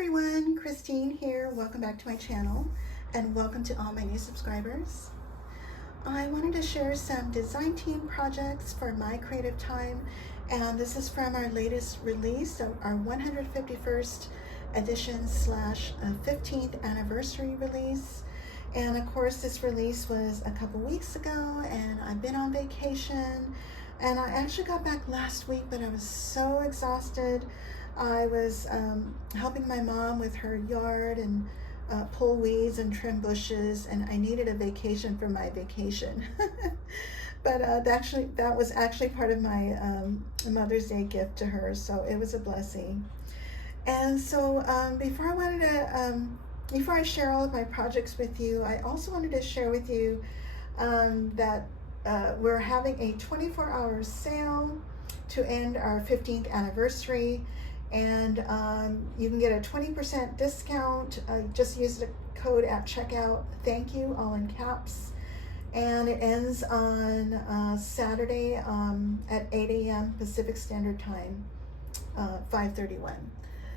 everyone, Christine here. Welcome back to my channel and welcome to all my new subscribers. I wanted to share some design team projects for My Creative Time, and this is from our latest release, our 151st edition / 15th anniversary release. And of course this release was a couple weeks ago and I've been on vacation, and I actually got back last week, but I was so exhausted. I was helping my mom with her yard and pull weeds and trim bushes, and I needed a vacation from my vacation. But that was actually part of my Mother's Day gift to her, so it was a blessing. And so before I share all of my projects with you, I also wanted to share with you that we're having a 24-hour sale to end our 15th anniversary. And you can get a 20% discount. Just use the code at checkout. Thank you, all in caps. And it ends on Saturday at 8 a.m. Pacific Standard Time, 5:31.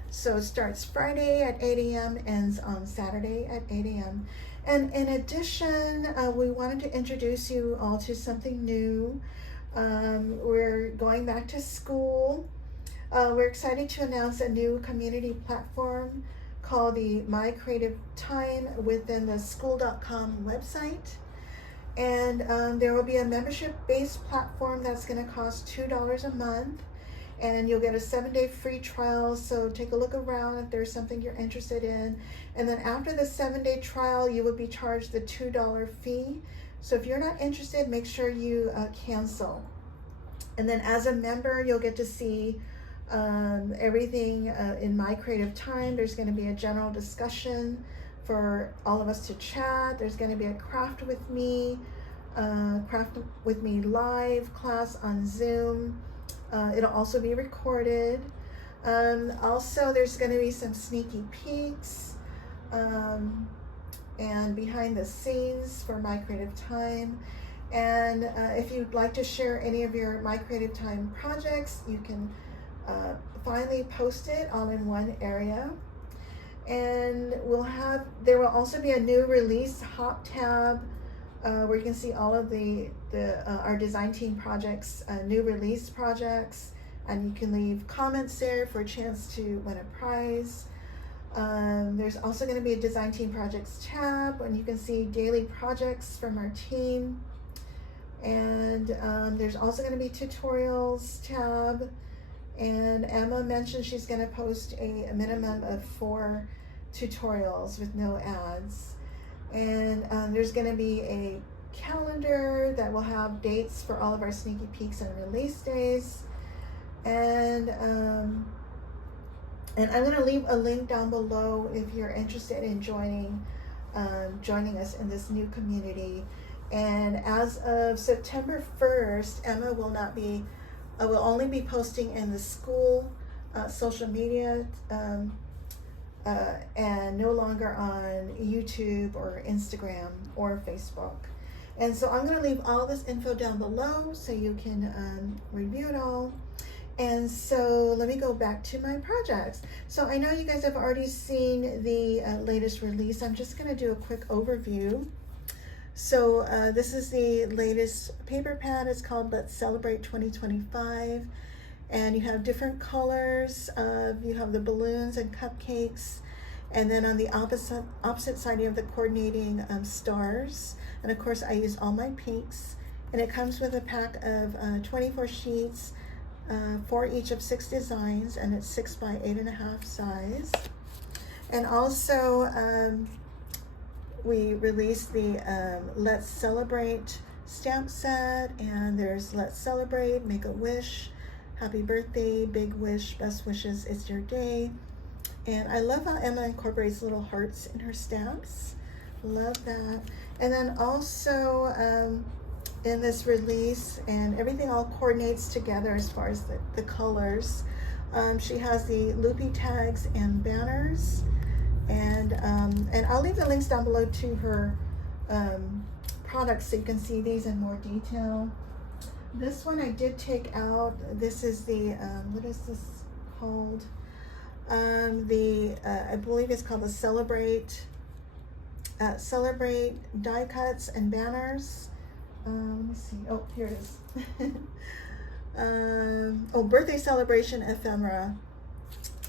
So it starts Friday at 8 a.m., ends on Saturday at 8 a.m. And in addition, we wanted to introduce you all to something new. We're going back to school. We're excited to announce a new community platform called the mycreativetime within the Skool.com website. And there will be a membership-based platform that's going to cost $2 a month. And you'll get a 7-day free trial, so take a look around if there's something you're interested in. And then after the 7-day trial, you will be charged the $2 fee. So if you're not interested, make sure you cancel. And then as a member, you'll get to see everything in My Creative Time. There's going to be a general discussion for all of us to chat. There's going to be a craft with me live class on Zoom. It'll also be recorded. Also, there's going to be some sneaky peeks and behind the scenes for My Creative Time. And if you'd like to share any of your My Creative Time projects, you can finally post it all in one area. And there will also be a new release hop tab where you can see all of our design team projects, new release projects, and you can leave comments there for a chance to win a prize. There's also going to be a design team projects tab and you can see daily projects from our team. And there's also going to be tutorials tab. And Emma mentioned she's going to post a minimum of 4 tutorials with no ads. And there's going to be a calendar that will have dates for all of our sneaky peeks and release days. And I'm going to leave a link down below if you're interested in joining us in this new community. And as of September 1st, Emma will only be posting in the school social media and no longer on YouTube or Instagram or Facebook. And so I'm going to leave all this info down below so you can review it all. And so let me go back to my projects. So I know you guys have already seen the latest release. I'm just going to do a quick overview. So this is the latest paper pad. It's called Let's Celebrate 2025. And you have different colors. You have the balloons and cupcakes. And then on the opposite side, you have the coordinating stars. And of course, I used all my pinks. And it comes with a pack of 24 sheets, 4 each of 6 designs. And it's 6 by 8.5 size. And also, we released the Let's Celebrate stamp set, and there's Let's Celebrate, Make a Wish, Happy Birthday, Big Wish, Best Wishes, It's Your Day. And I love how Emma incorporates little hearts in her stamps. Love that. And then also in this release, and everything all coordinates together as far as the colors. She has the loopy tags and banners. And I'll leave the links down below to her products so you can see these in more detail. This one I did take out. This is the, what is this called? I believe it's called the Celebrate die cuts and banners. Let me see. Oh, here it is. Birthday celebration ephemera.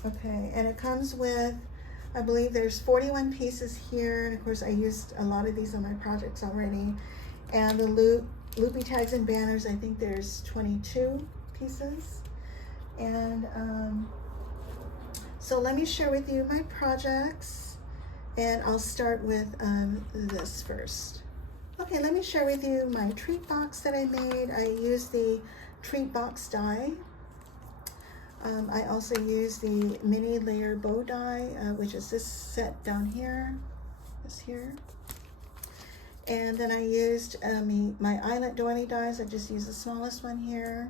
Okay, and it comes with, I believe there's 41 pieces here, and of course I used a lot of these on my projects already. And the loopy tags and banners, I think there's 22 pieces. And so let me share with you my projects, and I'll start with this first. Okay, let me share with you my treat box that I made. I used the treat box die. I also use the mini layer bow die, which is this set down here, this here. And then I used my eyelet doily dies. I just used the smallest one here.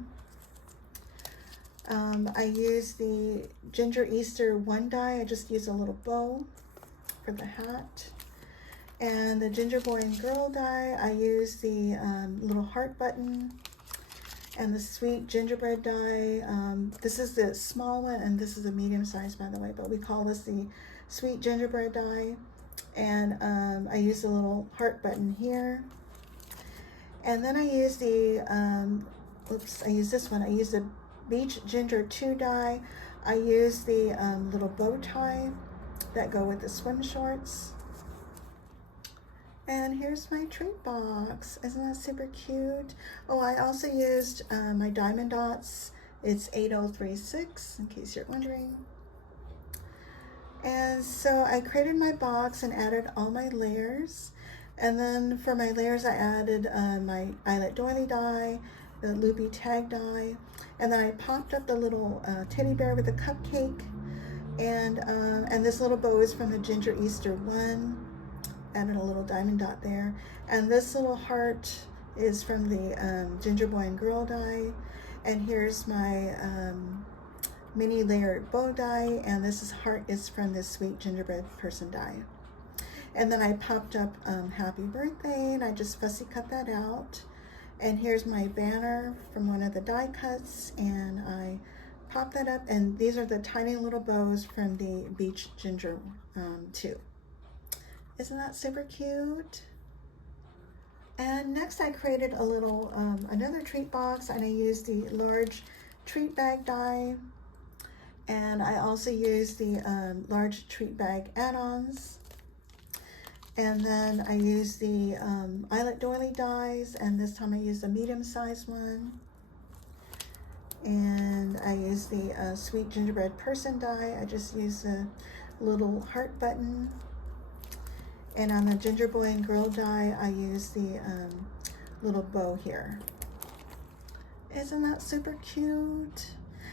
I used the Ginger Easter 1 die. I just used a little bow for the hat. And the Ginger Boy and Girl die, I used the little heart button. And the Sweet Gingerbread die, this is the small one, and this is a medium size, by the way, but we call this the Sweet Gingerbread die. And I used a little heart button here. And then I used the, I used this one. I used the Beach Ginger 2 die. I used the little bow tie that go with the swim shorts. And here's my treat box. Isn't that super cute? Oh, I also used my diamond dots. It's 8036, in case you're wondering. And so I created my box and added all my layers. And then for my layers, I added my eyelet doily die, the loopy tag die, and then I popped up the little teddy bear with a cupcake. And this little bow is from the Ginger Easter 1. Added a little diamond dot there, and this little heart is from the Ginger Boy and Girl die. And here's my mini layered bow die, and this heart is from this Sweet Gingerbread person die. And then I popped up Happy Birthday, and I just fussy cut that out. And here's my banner from one of the die cuts, and I popped that up, and these are the tiny little bows from the Beach Ginger 2. Isn't that super cute? And next I created a little, another treat box, and I used the large treat bag die. And I also used the large treat bag add-ons. And then I used the eyelet doily dies, and this time I used a medium-sized one. And I used the Sweet Gingerbread person die. I just used a little heart button. And on the Ginger Boy and Girl die, I used the little bow here. Isn't that super cute?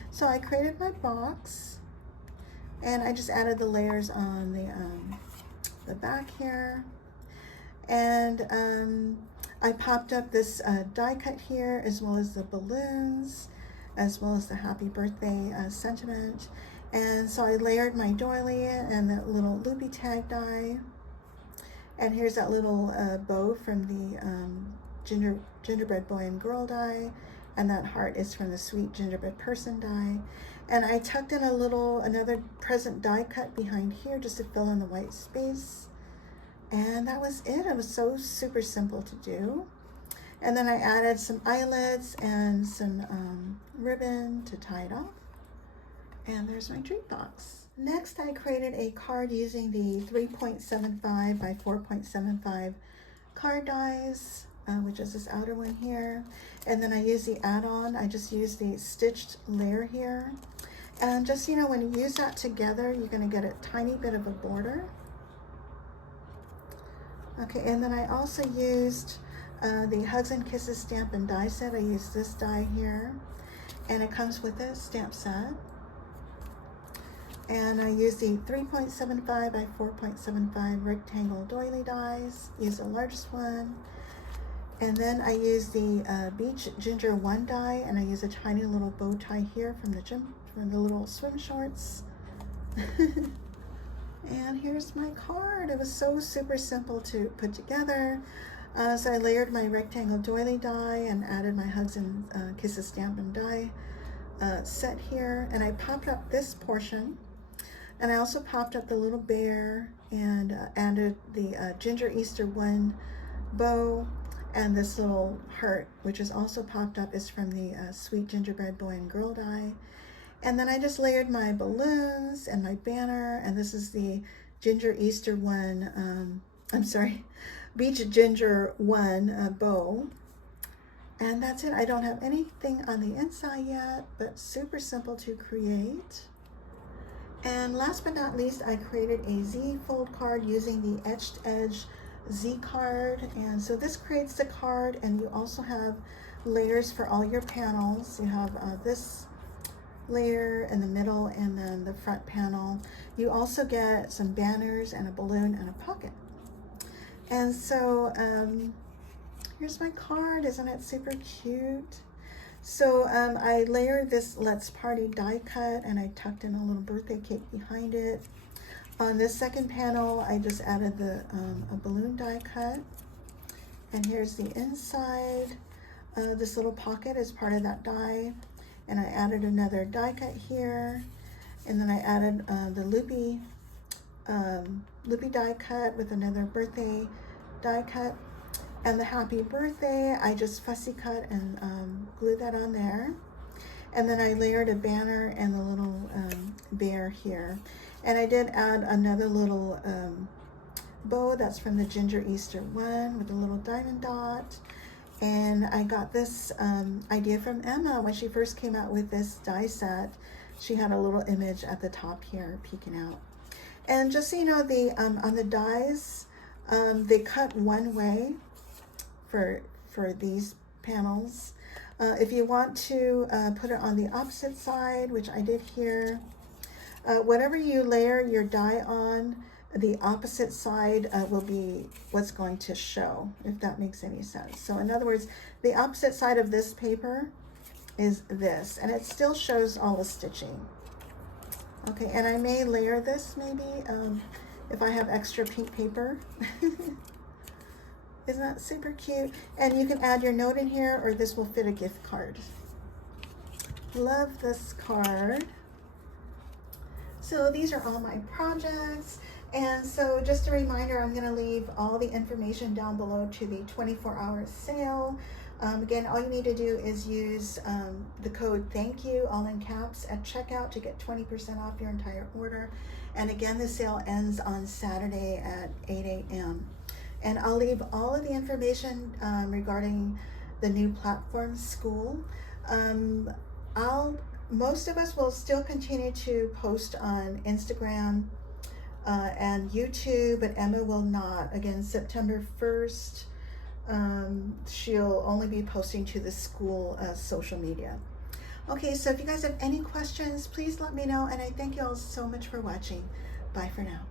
So I created my box, and I just added the layers on the back here. And I popped up this die cut here, as well as the balloons, as well as the happy birthday sentiment. And so I layered my doily and that little loopy tag die. And here's that little bow from the Gingerbread Boy and Girl die, and that heart is from the Sweet Gingerbread person die. And I tucked in another present die cut behind here just to fill in the white space. And that was it. It was so super simple to do. And then I added some eyelets and some ribbon to tie it off. And there's my treat box. Next, I created a card using the 3.75 by 4.75 card dies, which is this outer one here. And then I used the add-on. I just used the stitched layer here. And just, you know, when you use that together, you're going to get a tiny bit of a border. Okay, and then I also used the Hugs and Kisses stamp and die set. I used this die here, and it comes with a stamp set. And I used the 3.75 by 4.75 rectangle doily dies, used the largest one. And then I used the Beach Ginger 1 die, and I used a tiny little bow tie here from the little swim shorts. And here's my card. It was so super simple to put together. So I layered my rectangle doily die and added my Hugs and Kisses stamp and die set here. And I popped up this portion. And I also popped up the little bear and added the Ginger Easter 1 bow, and this little heart, which is also popped up, is from the Sweet Gingerbread Boy and Girl die. And then I just layered my balloons and my banner, and this is the Ginger Easter 1, I'm sorry, Beach Ginger 1 bow. And that's it. I don't have anything on the inside yet, but super simple to create. And last but not least, I created a Zfold card using the Etched Edge Z card. And so this creates the card, and you also have layers for all your panels. You have this layer in the middle and then the front panel. You also get some banners and a balloon and a pocket. And so here's my card. Isn't it super cute? So I layered this Let's Party die cut, and I tucked in a little birthday cake behind it. On this second panel, I just added the a balloon die cut. And here's the inside. This little pocket is part of that die. And I added another die cut here. And then I added the loopy die cut with another birthday die cut. And the happy birthday, I just fussy cut and glued that on there. And then I layered a banner and the little bear here. And I did add another little bow that's from the Ginger Easter 1 with a little diamond dot. And I got this idea from Emma when she first came out with this die set. She had a little image at the top here peeking out. And just so you know, the on the dies, they cut one way for these panels. If you want to put it on the opposite side, which I did here, whatever you layer your die on, the opposite side will be what's going to show, if that makes any sense. So in other words, the opposite side of this paper is this, and it still shows all the stitching. Okay, and I may layer this maybe if I have extra pink paper. Isn't that super cute? And you can add your note in here, or this will fit a gift card. Love this card. So these are all my projects. And so just a reminder, I'm gonna leave all the information down below to the 24-hour sale. Again, all you need to do is use the code thank you, all in caps, at checkout to get 20% off your entire order. And again, the sale ends on Saturday at 8 a.m. And I'll leave all of the information regarding the new platform, Skool. Most of us will still continue to post on Instagram and YouTube, but Emma will not. Again, September 1st, she'll only be posting to the Skool social media. Okay, so if you guys have any questions, please let me know, and I thank you all so much for watching. Bye for now.